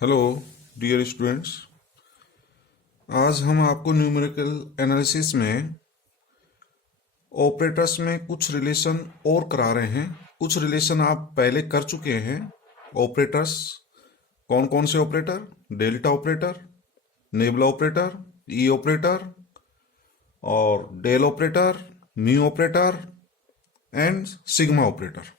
Hello dear students. आज हम आपको न्यूमेरिकल एनालिसिस में ऑपरेटर्स में कुछ रिलेशन और करा रहे हैं। कुछ रिलेशन आप पहले कर चुके हैं। ऑपरेटर्स कौन कौन से operator? Delta operator, nabla operator, E operator और del operator, mu operator and sigma operator.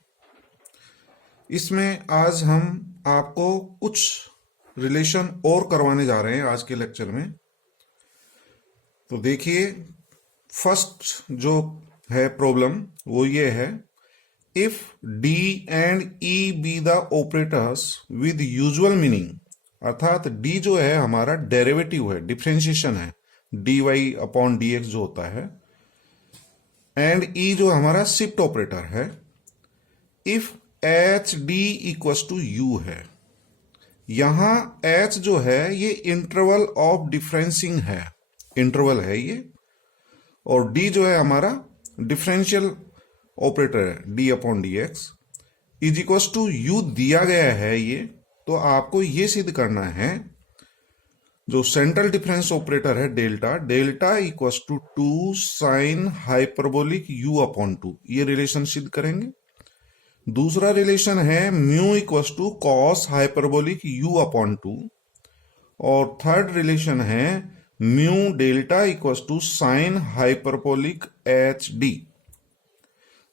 इसमें आज हम आपको कुछ रिलेशन और करवाने जा रहे हैं आज के लेक्चर में। तो देखिए, फर्स्ट जो है प्रॉब्लम वो ये है, if D and E be the operators with usual meaning, अर्थात डी जो है हमारा डेरिवेटिव है, डिफरेंशिएशन है, D Y upon D X जो होता है, एंड ई जो हमारा शिफ्ट ऑपरेटर है। If H D equals to U है, यहां एच जो है ये इंटरवल ऑफ डिफरेंसिंग है, इंटरवल है ये, और डी जो है हमारा डिफरेंशियल ऑपरेटर है, D upon D X is equals to U दिया गया है ये। तो आपको ये सिद्ध करना है, जो सेंट्रल डिफरेंस ऑपरेटर है delta, delta equals to 2 sine hyperbolic U upon 2, ये रिलेशन सिद्ध करेंगे। दूसरा रिलेशन है mu equals to cos hyperbolic U upon 2, और थर्ड रिलेशन है mu delta equals to sine hyperbolic H D.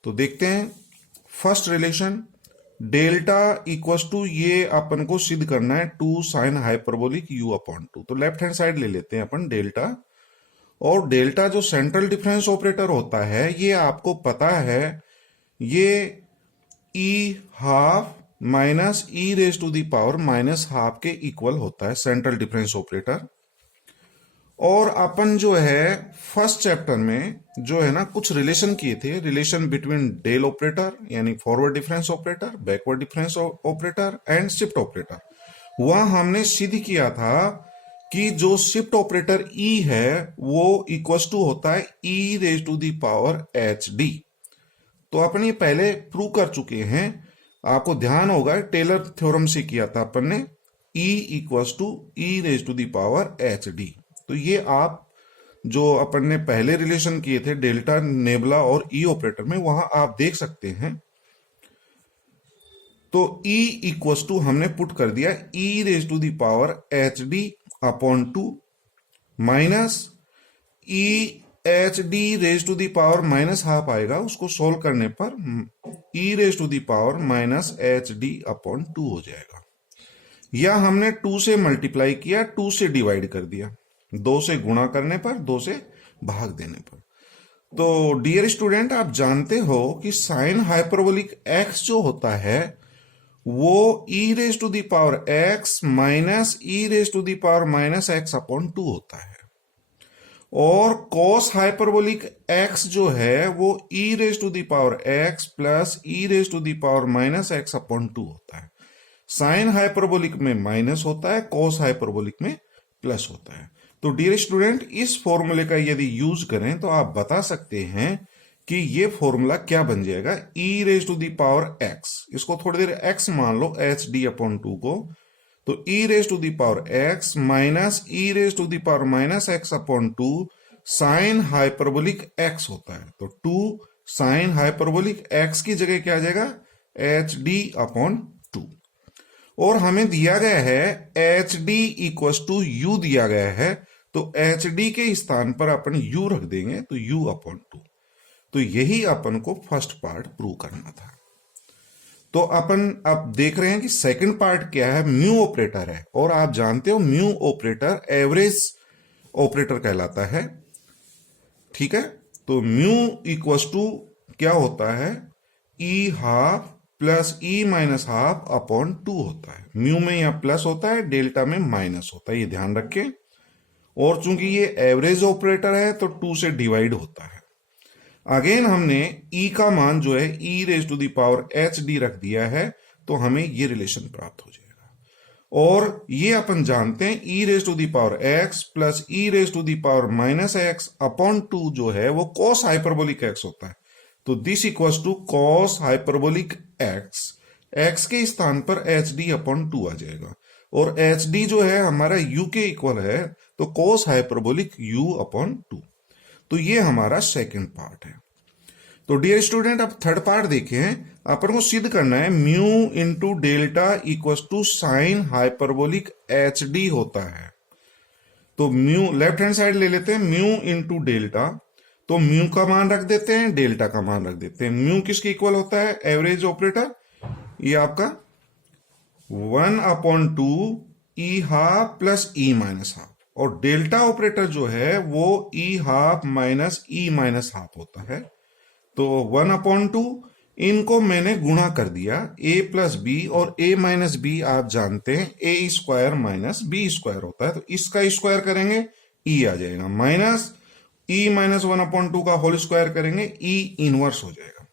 तो देखते हैं first relation, delta equals to, ये अपन को सिद्ध करना है 2 साइन हाइपरबोलिक यू अपॉन 2। तो लेफ्ट हैंड साइड ले लेते हैं अपन डेल्टा, और डेल्टा जो सेंट्रल डिफरेंस ऑपरेटर होता है ये आपको पता है, ये E half minus E raise to the power minus half के इक्वल होता है सेंट्रल डिफरेंस ऑपरेटर। और अपन जो है फर्स्ट चैप्टर में जो है ना कुछ रिलेशन किए थे, रिलेशन बिटवीन डेल ऑपरेटर यानी forward difference operator, backward difference operator and shift operator. वह हमने सिद्ध किया था कि जो शिफ्ट ऑपरेटर ई है वो इक्वस टू होता है E raise to the power H D. तो अपन ये पहले प्रूव कर चुके हैं, आपको ध्यान होगा टेलर थ्योरम से किया था अपन ने, E equals to E raise to the power H D. तो ये आप जो अपन ने पहले रिलेशन किए थे डेल्टा, नेबुला और ई ऑपरेटर में, वहां आप देख सकते हैं। तो E इक्वस टू हमने पुट कर दिया E raise to the power H D upon 2 minus E h D raise to the power minus half आएगा, उसको सोल्व करने पर E raise to the power minus H D upon 2 हो जाएगा। या हमने 2 से मल्टीप्लाई किया, 2 से डिवाइड कर दिया, 2 से गुणा करने पर, 2 से भाग देने पर। तो डियर स्टूडेंट, आप जानते हो कि साइन हाइपरबोलिक एक्स जो होता है वो E raise to the power x minus E raise to the power minus x upon 2 होता है, और कॉस हाइपरबोलिक एक्स जो है वो E raise to the power x plus E raise to the power minus x upon 2 होता है। Sine hyperbolic में minus होता है, कॉस हाइपरबोलिक में प्लस होता है। तो डियर स्टूडेंट, इस फॉर्मूले का यदि यूज करें तो आप बता सकते हैं कि ये फॉर्मूला क्या बन जाएगा, E raise to the power x, इसको थोड़ी देर एक्स मान लो, एच डी अपॉन 2 को, तो E raise to the power x minus E raise to the power minus x upon 2 sine hyperbolic x होता है। तो 2 साइन हाइपरबोलिक एक्स की जगह क्या आ जाएगा, एच डी अपॉन 2। और हमें दिया गया है H D equals to U दिया गया है, तो एच डी के स्थान पर अपन यू रख देंगे, तो यू अपॉन 2। तो यही अपन को फर्स्ट पार्ट प्रूव करना था। तो अपन अब देख रहे हैं कि सेकंड पार्ट क्या है, म्यू ऑपरेटर है, और आप जानते हो म्यू ऑपरेटर एवरेज ऑपरेटर कहलाता है, ठीक है। तो म्यू इक्वस टू क्या होता है, ई half plus E minus half upon 2 होता है। म्यू में यहां प्लस होता है, डेल्टा में माइनस होता है, ये ध्यान रखें। और चूंकि ये एवरेज ऑपरेटर है तो 2 से डिवाइड होता है। अगेन हमने E का मान जो है E raise to the power H D रख दिया है, तो हमें ये रिलेशन प्राप्त हो जाएगा। और ये अपन जानते हैं E raise to the power x plus E raise to the power minus x upon 2 जो है वो कॉस हाइपरबोलिक एक्स होता है। तो this equals to cos hyperbolic X, X के स्थान पर एच डी अपॉन 2 आ जाएगा। और एच डी जो है हमारा यू के इक्वल है, तो cos hyperbolic U upon two. तो ये हमारा सेकेंड पार्ट है। तो डियर स्टूडेंट, अब थर्ड पार्ट देखें। अपन को सिद्ध करना है mu into delta equal to sine hyperbolic H D होता है। तो म्यू लेफ्ट हैंड साइड ले लेते हैं, म्यू इंटू डेल्टा। तो म्यू का मान रख देते हैं, डेल्टा का मान रख देते हैं। म्यू किसके इक्वल होता है? एवरेज ऑपरेटर, ये आपका 1/2 ई half plus E minus half, और डेल्टा ऑपरेटर जो है वो ई half minus E minus half होता है। तो 1/2 इनको मैंने गुणा कर दिया, a प्लस बी, और a माइनस बी आप जानते हैं a square minus B square होता है। तो इसका स्क्वायर करेंगे e आ जाएगा, माइनस e माइनस 1/2 का होल स्क्वायर करेंगे e इनवर्स हो जाएगा।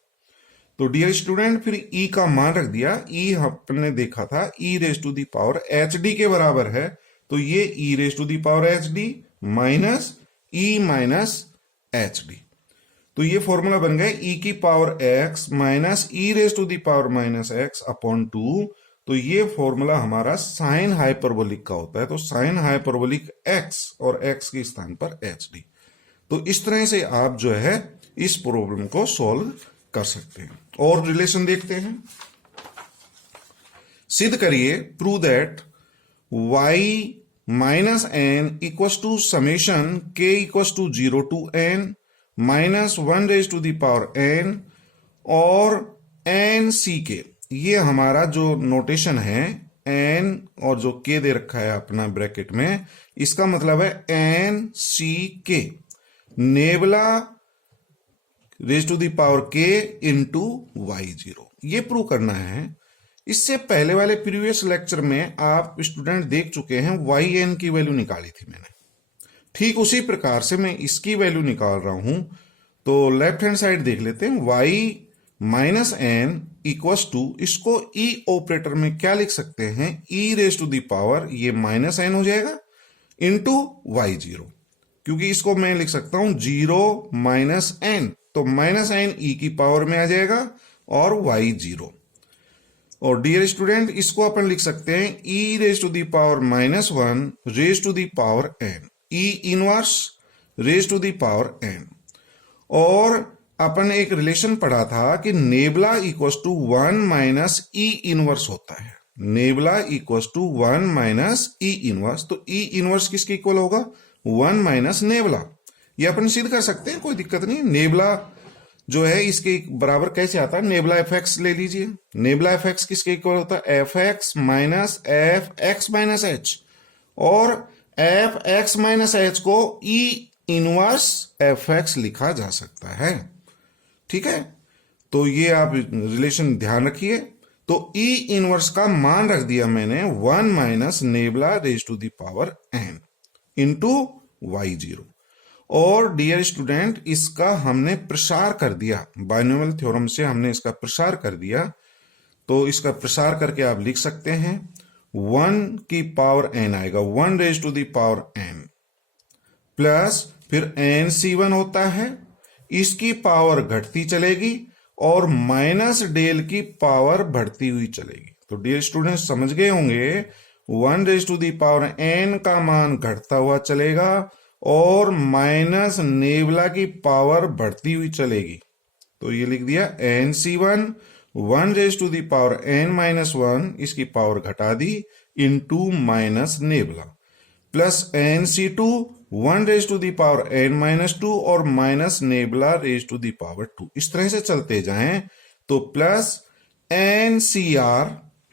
तो डियर स्टूडेंट, फिर e का मान रख दिया, e हमने देखा था e raise to the power H D के बराबर है। तो ये e raise to the power H D minus e minus H D. तो ये फॉर्मूला बन गया e की power x minus e raise to the power minus x upon 2। तो ये फॉर्मूला हमारा साइन हाइपरबोलिक का होता है। तो साइन हाइपरबोलिक x और x के स्थान पर एच डी। तो इस तरह से आप जो है इस प्रॉब्लम को सॉल्व कर सकते हैं। और रिलेशन देखते हैं। सिद्ध करिए, prove that y minus N equal to summation k equal to 0 to n minus 1 raise to the power n और n c के। ये हमारा जो नोटेशन है n और जो k दे रखा है अपना ब्रैकेट में, इसका मतलब है n c k nabla raise to the power k into Y zero. ये प्रूव करना है। इससे पहले वाले प्रीवियस लेक्चर में आप स्टूडेंट देख चुके हैं वाई एन की वैल्यू निकाली थी मैंने। ठीक उसी प्रकार से मैं इसकी वैल्यू निकाल रहा हूं। तो लेफ्ट हैंड साइड देख लेते हैं, y minus N equals to, इसको e ऑपरेटर में क्या लिख सकते हैं? e raise to the power ये माइनस एन हो जाएगा इंटू वाई जीरो, क्योंकि इसको मैं लिख सकता हूं 0 माइनस एन। तो माइनस एन e की पावर में आ जाएगा और वाई जीरो। और डियर स्टूडेंट, इसको अपन लिख सकते हैं e raise to the power minus 1 raise to the power n, e inverse raise to the power n। और अपन एक रिलेशन पढ़ा था कि nabla equals to 1 minus E inverse होता है। Nabla equals to 1 minus E inverse. तो ई inverse किसके इक्वल होगा? 1 माइनस नेबला। ये अपन सिद्ध कर सकते हैं, कोई दिक्कत नहीं। नेबला जो है इसके बराबर कैसे आता है? नेबला एफ एक्स ले लीजिए। नेबला एफ एक्स किसके इक्वल होता है? F x minus F x minus H, और एफ एक्स माइनस एच को ई इनवर्स एफ एक्स लिखा जा सकता है। ठीक है, तो ये आप रिलेशन ध्यान रखिए। तो ई इनवर्स का मान रख दिया मैंने 1 minus nabla raise to the power n into Y zero. और डियर स्टूडेंट, इसका हमने प्रसार कर दिया, बाइनोमियल थ्योरम से हमने इसका प्रसार कर दिया। तो इसका प्रसार करके आप लिख सकते हैं 1 की पावर n आएगा, 1 raise to the power n plus फिर n(c1) होता है, इसकी पावर घटती चलेगी और माइनस डेल की पावर बढ़ती हुई चलेगी। तो डियर स्टूडेंट समझ गए होंगे, 1 raise to the power n का मान घटता हुआ चलेगा और माइनस नेबला की पावर बढ़ती हुई चलेगी। तो ये लिख दिया n(c1) 1 raise to the power n minus 1, इसकी पावर घटा दी, into minus nabla, plus n(c2) 1 raise to the power n minus 2 और minus nabla raise to the power 2। इस तरह से चलते जाएं तो प्लस n(cr),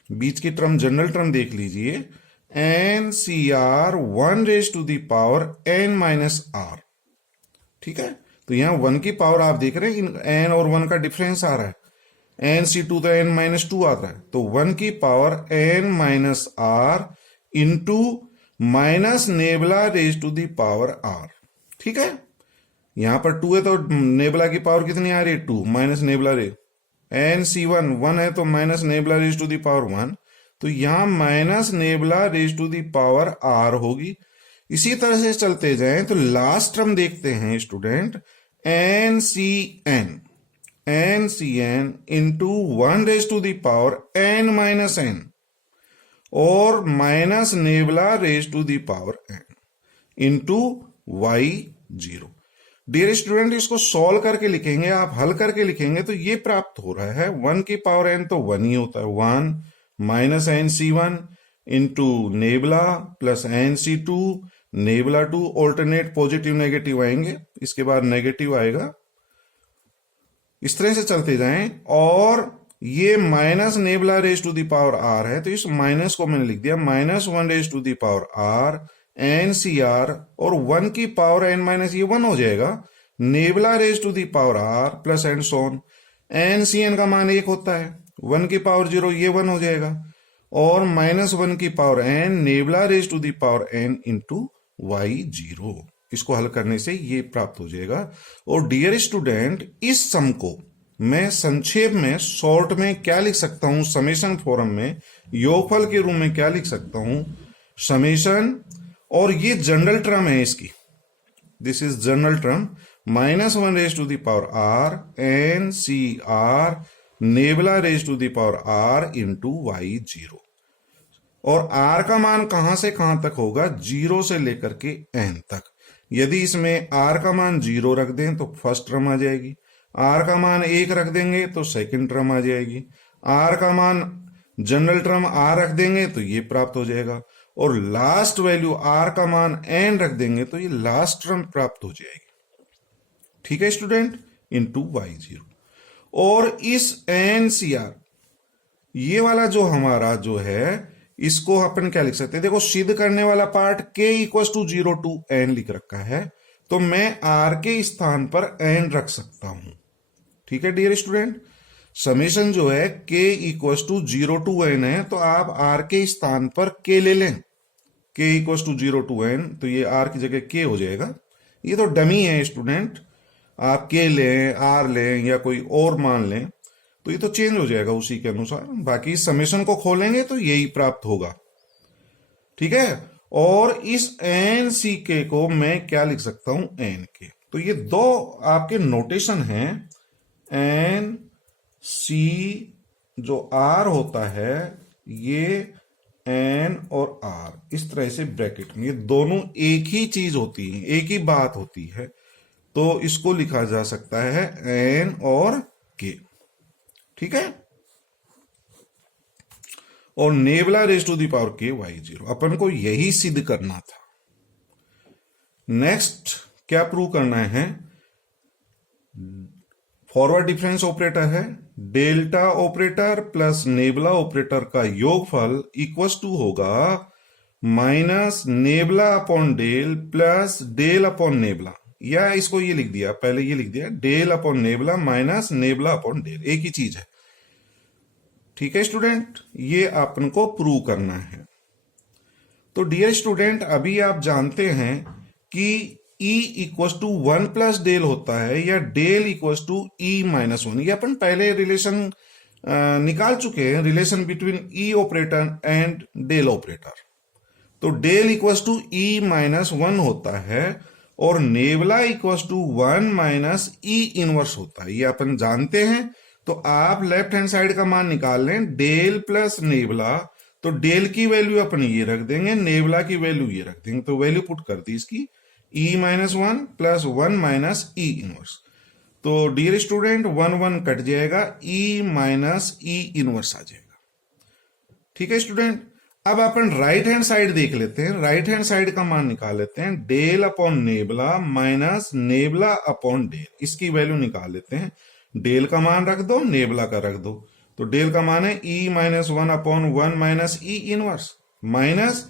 बीच की टर्म जनरल टर्म देख लीजिए, n(cr) 1 raise to the power n minus r। ठीक है, तो यहां 1 की पावर आप देख रहे हैं, n और 1 का डिफरेंस आ रहा है, n(c2) तो n माइनस 2 आता है। तो 1 की power n minus r into minus nabla raise to the power r। ठीक है, यहां पर 2 है तो नेबला की पावर कितनी आ रही है? 2 माइनस नेबला रे, n(c1) 1 है तो minus nabla raise to the power 1। तो यहां minus nabla raise to the power r होगी। इसी तरह से चलते जाएं तो लास्ट टर्म देखते हैं student, n(cn) into 1 raise to the power n minus n, और minus nabla raise to the power N into y0। डियर स्टूडेंट, इसको सॉल्व करके लिखेंगे, आप हल करके लिखेंगे तो ये प्राप्त हो रहा है 1 की पावर n तो 1 ही होता है, 1 minus nc1 into nebula plus nc2 nebula 2, alternate positive negative आएंगे, इसके बाद नेगेटिव आएगा, इस तरह से चलते जाएं। और ये minus nabla raise to the power r है, तो इस माइनस को मैंने लिख दिया minus 1 raise to the power r NCR, और 1 की पावर n माइनस ये 1 हो जाएगा, nabla raise to the power r plus and so on. NCN का मान 1 होता है, 1 की पावर 0 ये 1 हो जाएगा, और माइनस 1 की power n nabla raise to the power n into y0। इसको हल करने से ये प्राप्त हो जाएगा। और डियर स्टूडेंट, इस सम को मैं संक्षेप में शॉर्ट में क्या लिख सकता हूं, समेशन फॉर्म में योगफल के रूप में क्या लिख सकता हूं, समेशन, और ये जनरल टर्म है इसकी, this is general term, minus 1 raise to the power r n c r nabla raise to the power r into y0। और r का मान कहां से कहां तक होगा, 0 से लेकर के n तक। यदि इसमें r का मान 0 रख दें तो फर्स्ट टर्म आ जाएगी, r का मान 1 रख देंगे तो सेकंड टर्म आ जाएगी, r का मान जनरल टर्म r रख देंगे तो ये प्राप्त हो जाएगा, और लास्ट वैल्यू r का मान n रख देंगे तो ये लास्ट टर्म प्राप्त हो जाएगी। ठीक है स्टूडेंट, इंटू y0। और इस NCR ये वाला जो हमारा जो है, इसको अपन क्या लिख सकते हैं, देखो सिद्ध करने वाला part k equal to 0 to n लिख रखा है, तो मैं r के स्थान पर n रख सकता हूं। ठीक है डियर स्टूडेंट, समेशन जो है k equal to 0 to n है, तो आप r के स्थान पर k ले लें, k equal to 0 to n, तो ये r की जगह k हो जाएगा। ये तो डमी है स्टूडेंट, आप k लें, r लें या कोई और मान लें तो ये तो चेंज हो जाएगा उसी के अनुसार, बाकी समेशन को खोलेंगे तो यही प्राप्त होगा। ठीक है, और इस एन सी के को मैं क्या लिख सकता हूं, एन के। तो ये दो आपके नोटेशन हैं, एन सी जो आर होता है, ये एन और आर, इस तरह से ब्रैकेट में, ये दोनों एक ही चीज होती है, एक ही बात होती है, तो इसको लिखा जा सकता है एन और के। ठीक है, और nabla raise to the power k y0, अपन को यही सिद्ध करना था। नेक्स्ट क्या प्रूव करना है, फॉरवर्ड डिफरेंस ऑपरेटर है, delta operator plus nabla operator का योगफल इक्वल्स टू होगा minus nabla upon del plus del upon nabla, या इसको ये लिख दिया, पहले ये लिख दिया del upon nabla minus nabla upon del, एक ही चीज है। ठीक है स्टूडेंट, ये अपन को प्रूव करना है। तो डियर स्टूडेंट, अभी आप जानते हैं कि E equals to 1 plus del होता है, या del equals to E minus 1, ये अपन पहले रिलेशन निकाल चुके हैं, relation between E operator and del operator. तो del equals to E minus 1 होता है, और nabla equals to 1 minus E inverse होता है, ये अपन जानते हैं। तो आप लेफ्ट हैंड साइड का मान निकाल लें, डेल प्लस नेबला, तो डेल की वैल्यू अपन ये रख देंगे, नेबला की वैल्यू ये रख देंगे, तो वैल्यू पुट कर दी इसकी E minus 1 plus 1 minus E inverse. तो डियर स्टूडेंट, 1 1 कट जाएगा, E माइनस E इनवर्स आ जाएगा। ठीक है स्टूडेंट, अब अपन राइट हैंड साइड देख लेते हैं, राइट हैंड साइड का मान निकाल लेते हैं, del upon nabla minus nabla upon del, इसकी वैल्यू निकाल लेते हैं। डेल का मान रख दो, नेबला का रख दो, तो डेल का मान है E minus 1 upon 1 minus E inverse, minus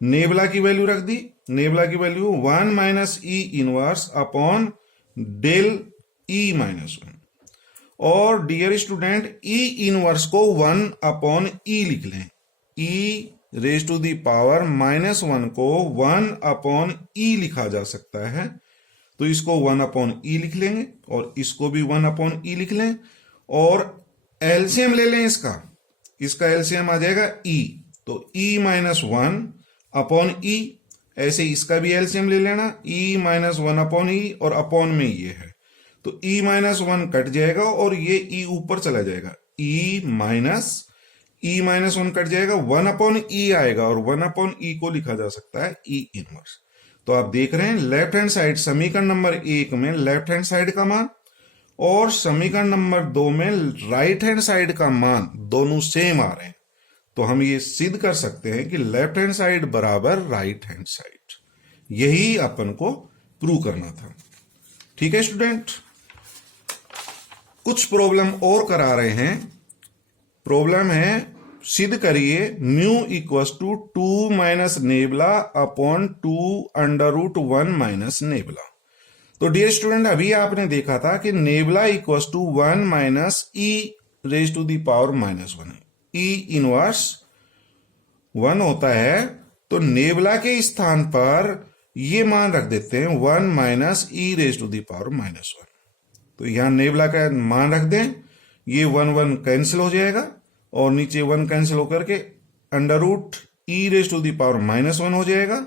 nabla की वैल्यू रख दी, नेबला की value 1 minus E inverse upon del E minus 1। और डियर स्टूडेंट, E इनवर्स को 1 अपॉन E लिख लें, E raise to the power minus 1 को 1 अपॉन E लिखा जा सकता है, तो इसको 1 अपॉन E लिख लेंगे, और इसको भी 1 अपॉन E लिख लें, और एलसीएम ले लें इसका, इसका एलसीएम आ जाएगा E, तो E माइनस 1 अपॉन E, ऐसे इसका भी एलसीएम ले लेना, E माइनस 1 अपॉन E, और अपॉन में ये है, तो E माइनस 1 कट जाएगा और ये E ऊपर चला जाएगा, E minus E minus one cut जाएगा, 1/e आएगा और 1/e को लिखा जा सकता है ई इनवर्स। तो आप देख रहे हैं लेफ्ट हैंड साइड समीकरण नंबर 1 में लेफ्ट हैंड साइड का मान और समीकरण नंबर 2 में राइट हैंड साइड का मान दोनों सेम आ रहे हैं। तो हम ये सिद्ध कर सकते हैं कि लेफ्ट हैंड साइड बराबर राइट हैंड साइड। यही अपन को प्रूव करना था। ठीक है स्टूडेंट, कुछ प्रॉब्लम और करा रहे हैं। प्रॉब्लम है सिद्ध करिए mu equals to 2 minus nabla upon 2 under root 1 minus nabla. तो डियर स्टूडेंट, अभी आपने देखा था कि nabla equals to 1 minus E raise to the power minus 1, e inverse 1 होता है। तो नेबला के स्थान पर ये मान रख देते हैं 1 minus E raise to the power minus 1। तो यहां नेबला का मान रख दें, ये 1 कैंसिल हो जाएगा और नीचे 1 कैंसिल होकर के under root E raise to the power minus 1 हो जाएगा।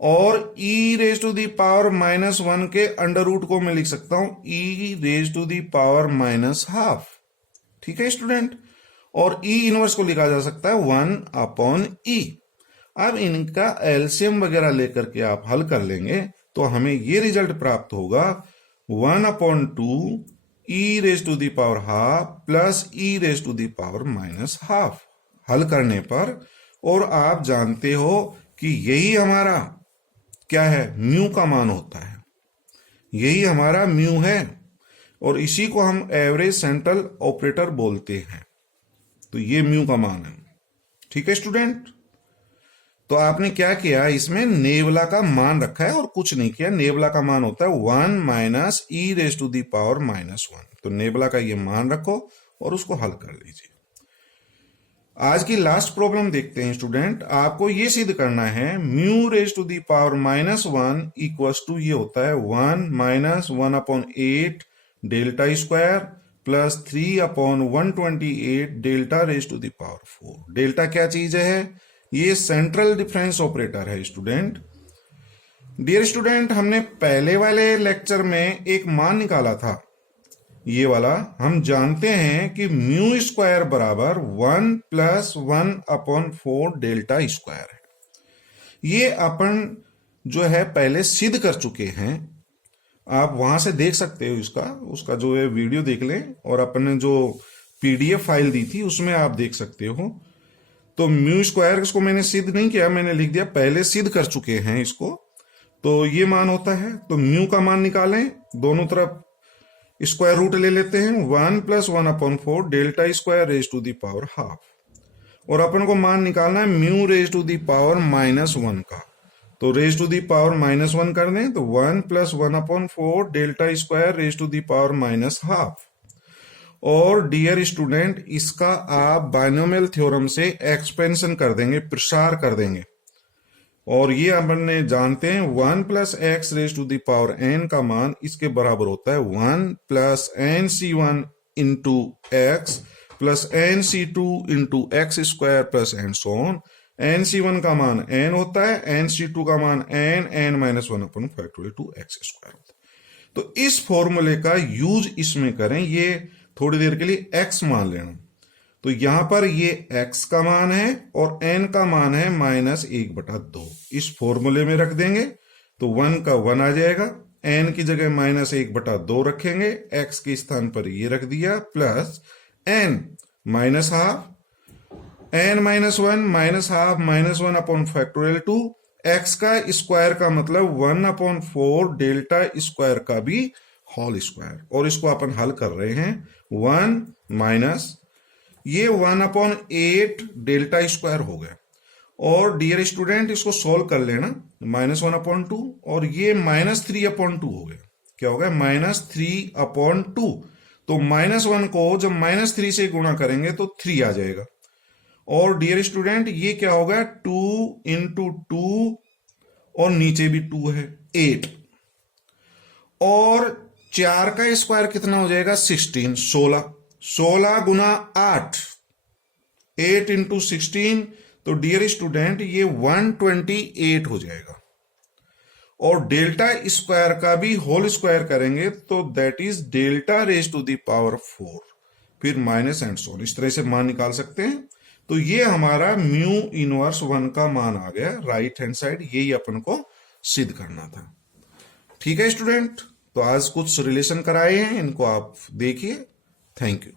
और E raise to the power minus 1 के अंडर रूट को मैं लिख सकता हूं E raise to the power minus half. ठीक है स्टूडेंट, और ई इनवर्स को लिखा जा सकता है 1/e। अब इनका एलसीएम वगैरह लेकर के आप हल कर लेंगे तो हमें ये रिजल्ट प्राप्त होगा 1/2 E raise to the power half plus E raise to the power minus half हल करने पर। और आप जानते हो कि यही हमारा क्या है, म्यू का मान होता है। यही हमारा म्यू है और इसी को हम एवरेज सेंट्रल ऑपरेटर बोलते हैं। तो ये म्यू का मान है। ठीक है स्टूडेंट, तो आपने क्या किया, इसमें नेबला का मान रखा है और कुछ नहीं किया। नेबला का मान होता है 1 minus E raise to the power minus 1। तो नेबला का ये मान रखो और उसको हल कर लीजिए। आज की लास्ट प्रॉब्लम देखते हैं स्टूडेंट। आपको ये सिद्ध करना है mu raise to the power minus 1 equal to ये होता है 1 minus 1/8 delta square plus 3/128 delta raise to the power 4। Delta क्या चीज है, ये सेंट्रल डिफरेंस ऑपरेटर है स्टूडेंट। डियर स्टूडेंट, हमने पहले वाले लेक्चर में एक मान निकाला था, ये वाला। हम जानते हैं कि म्यू स्क्वायर बराबर 1 प्लस 1/4 डेल्टा स्क्वायर है। ये अपन जो है पहले सिद्ध कर चुके हैं। आप वहां से देख सकते हो उसका जो है वीडियो देख लें और अपन ने जो पीडीएफ फाइल दी थी उसमें आप देख सकते हो। तो म्यू स्क्वायर इसको मैंने सिद्ध नहीं किया, मैंने लिख दिया पहले सिद्ध कर चुके हैं इसको। तो ये मान होता है, तो म्यू का मान निकालें, दोनों तरफ स्क्वायर रूट ले लेते हैं 1 plus 1/4 delta square raise to the power half. और अपन को मान निकालना है mu raise to the power minus 1 का। तो raise to the power minus 1 कर दें तो 1 plus 1/4 delta square raise to the power minus half. और डियर स्टूडेंट, इसका आप बाइनोमियल थ्योरम से एक्सपेंशन कर देंगे, प्रसार कर देंगे। और ये अपन जानते हैं 1 plus x raise to the power n का मान इसके बराबर होता है 1 plus nc1 into x plus nc2 into x square plus and so on. nc1 का मान n होता है, nc2 का मान n minus 1/factorial two x square होता है। तो इस फॉर्मूले का यूज इसमें करें, ये थोड़ी देर के लिए x मान लेना। तो यहां पर ये x का मान है और n का मान है -1/2। इस फॉर्मूले में रख देंगे तो 1 का 1 आ जाएगा, n की जगह -1/2 रखेंगे, x के स्थान पर ये रख दिया, plus n minus half, n minus 1 minus half minus 1/factorial two x का स्क्वायर का मतलब 1/4 डेल्टा स्क्वायर का भी होल स्क्वायर। और इसको अपन हल कर रहे हैं 1 माइनस ये 1/8 डेल्टा स्क्वायर हो गया। और डियर स्टूडेंट, इसको सोल्व कर लेना -1/2 और ये -3/2 हो गया। क्या हो गया, -3/2। तो -1 को जब -3 से गुणा करेंगे तो 3 आ जाएगा। और डियर स्टूडेंट, ये क्या होगा 2 इंटू 2 और नीचे भी 2 है 8। और 4 का स्क्वायर कितना हो जाएगा 16, 16 गुना 8, 8 इंटू 16। तो डियर स्टूडेंट ये 128 हो जाएगा। और डेल्टा स्क्वायर का भी होल स्क्वायर करेंगे तो that is delta raise to the power 4, फिर माइनस एंड सो ऑन। इस तरह से मान निकाल सकते हैं। तो ये हमारा म्यू इनवर्स 1 का मान आ गया राइट हैंड साइड, यही अपन को सिद्ध करना था। ठीक है स्टूडेंट, तो आज कुछ रिलेशन कराए हैं, इनको आप देखिए। Thank you.